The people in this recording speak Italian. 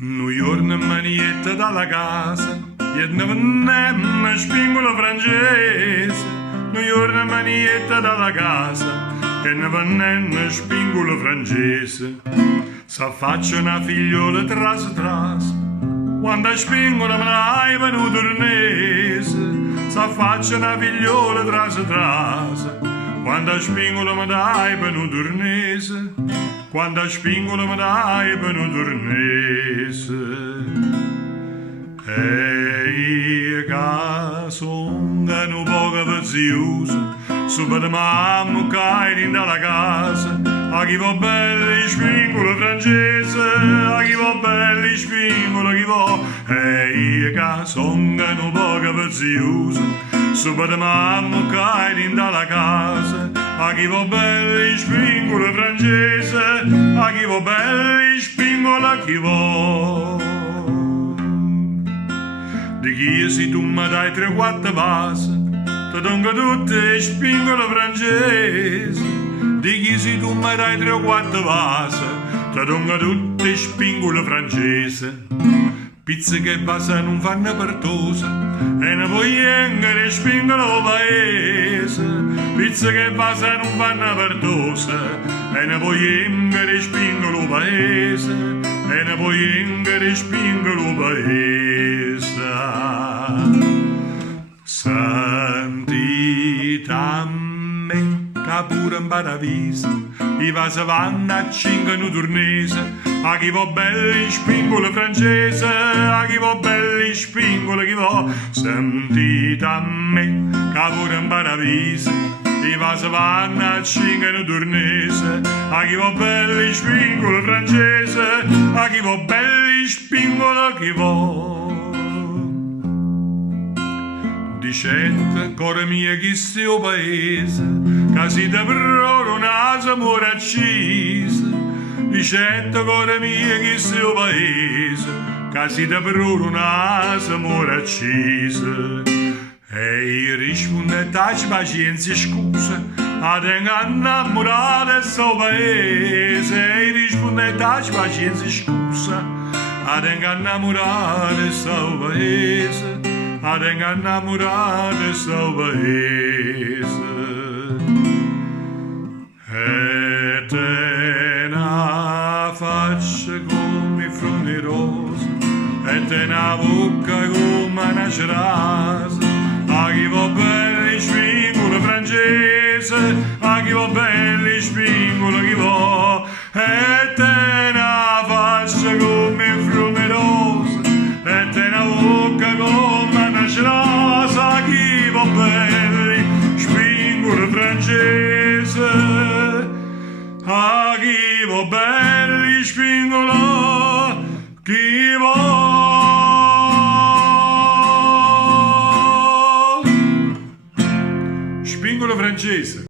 Nu giorno in manietta dalla casa, e ne vennemmo spingola francese. Nu giorno in manietta dalla casa, e ne vennemmo spingola francese. S'affaccia una figliola tras tras, quando spingola me l'hai venuto urnese. S'affaccia una figliola tras tras, quando spingola me l'hai venuto urnese. Quando spingola me l'hai venuto urnese. E che sono un poco vazioso, subito mamma cae dalla casa. A chi va belli spingola francese, a chi va belli spingola chi va. E che sono un poco vazioso, subito mamma cae dalla casa. A chi va belli spingola francese, a chi va belli spingola chi va. Di chi se tu mi dai 3-4 vasi, ti dongo tutte spingola francese. Di chi se tu mi dai 3-4 vasi, ti dongo tutte spingola francese. Pizze che passa non fanno pertosa, e ne vogliono spingola paese. Pizze che passa non fanno pertosa, e ne vogliono spingola paese. E ne vogliono spingola paese. Sentite a me, che pure in paradiso, i vasi vanno a 5 turnese. A chi va belli spingola francese, a chi va belli spingola chi va. Sentite a me, che pure in paradiso, i vasi vanno a 5 turnese. A chi va belli spingola francese, a chi va belli spingola chi va. Dicette, core mie, chi sia paese, che si te per ora una amore accesa. Dicette, core mie, chi sia paese, che si te per ora una amore accesa. E io risponde, tacci pazienza e scusa, a tengo innamorata sto paese. E io risponde, tacci pazienza e scusa, a tengo innamorata sto paese. A tengo innamorata sto paese. E te na faccia come frune rosa, e te na bocca come una cerasa. A chi va belli spingola francese, a chi va belli spingola chi va. E te na faccia come frune rosa, e te na bocca come una cerasa. A chi va belli spingola francese, a chi va belli spingola chi va. Spingola francese.